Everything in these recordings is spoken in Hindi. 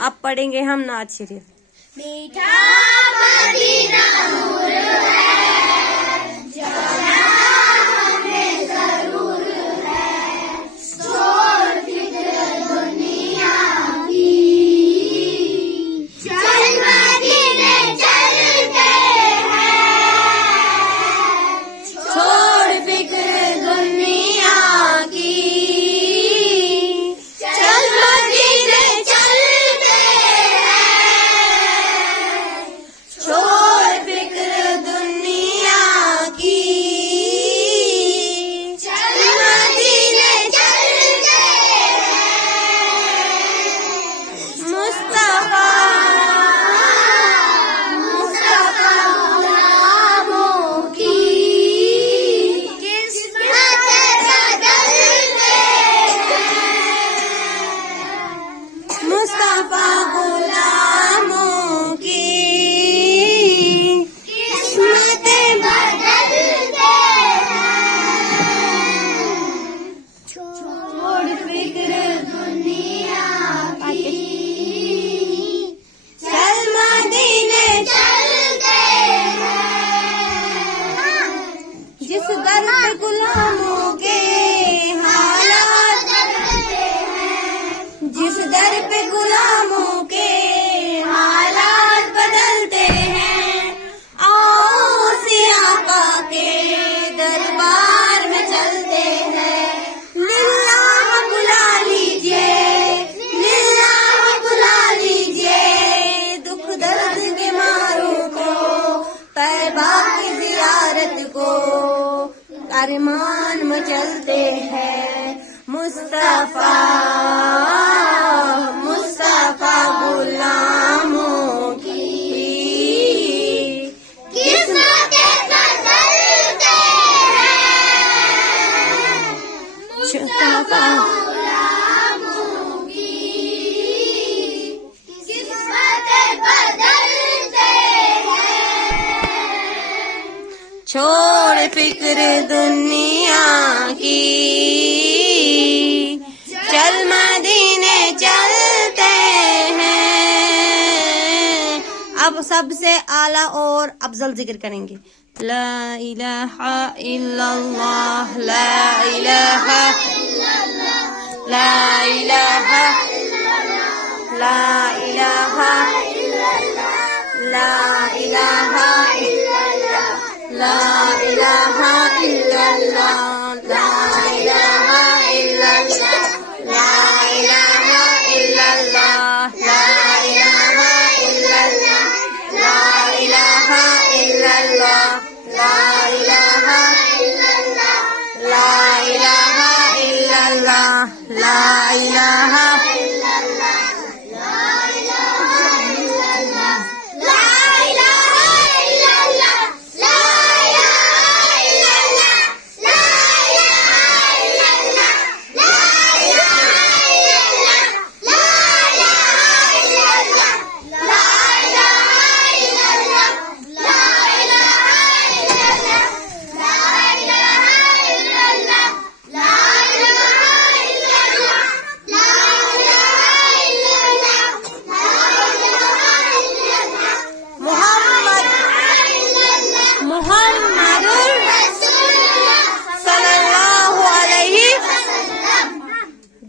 अब पढ़ेंगे हम नात शरीफ। मीठा मदीना नूर है, जाना हमें जरूर है, छोड़ फिक्र दुनिया की, चल मदीने चलते हैं, छोड़ फिक्र दुनिया की, चल मदीने चलते हैं, छोड़ फिक्र दुनिया की, चल मदीने चलते हैं, मुस्तफा मुस्तफा गुलामों की किस्मत बदलते हैं, मुस्तफा गुलामों की किस्मतें बदलते हैं, छोड़ फिक्र दुनिया की, चल मदीने चलते हैं, जिस दर पे गुलामों के हालात, बदलते हैं, जिस दर पे गुलामों के हालात बदलते हैं, आओ उसी आका के दरबार में चलते हैं, लिल्लाह बुला लीजिए, लिल्लाह बुला लीजिए, दुख दर्द के मारों को, तैबा की जियारत को, अरमान में चलते हैं, मुस्तफा मुस्तफा गुलामों की किस्मतें बदलते हैं, मुस्तफा गुलामों की किस्मतें बदलते हैं, छोड़ फिक्र दुनिया की, चल मदीने चलते हैं। अब सबसे आला और अफजल जिक्र करेंगे। ला इलाहा इल्लल्लाह, ला इलाहा ला इलाहा ला इलाहा ला इलाहा ला इलाहा इल्लल्लाह, ला इलाहा इल्लल्लाह, ला इलाहा इल्लल्लाह, ला इलाहा इल्लल्लाह, ला इलाहा इल्लल्लाह, ला इलाहा ला इलाहा इल्लल्लाह, ला इलाहा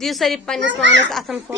दूसरी पन्नीस पानस अथन फो।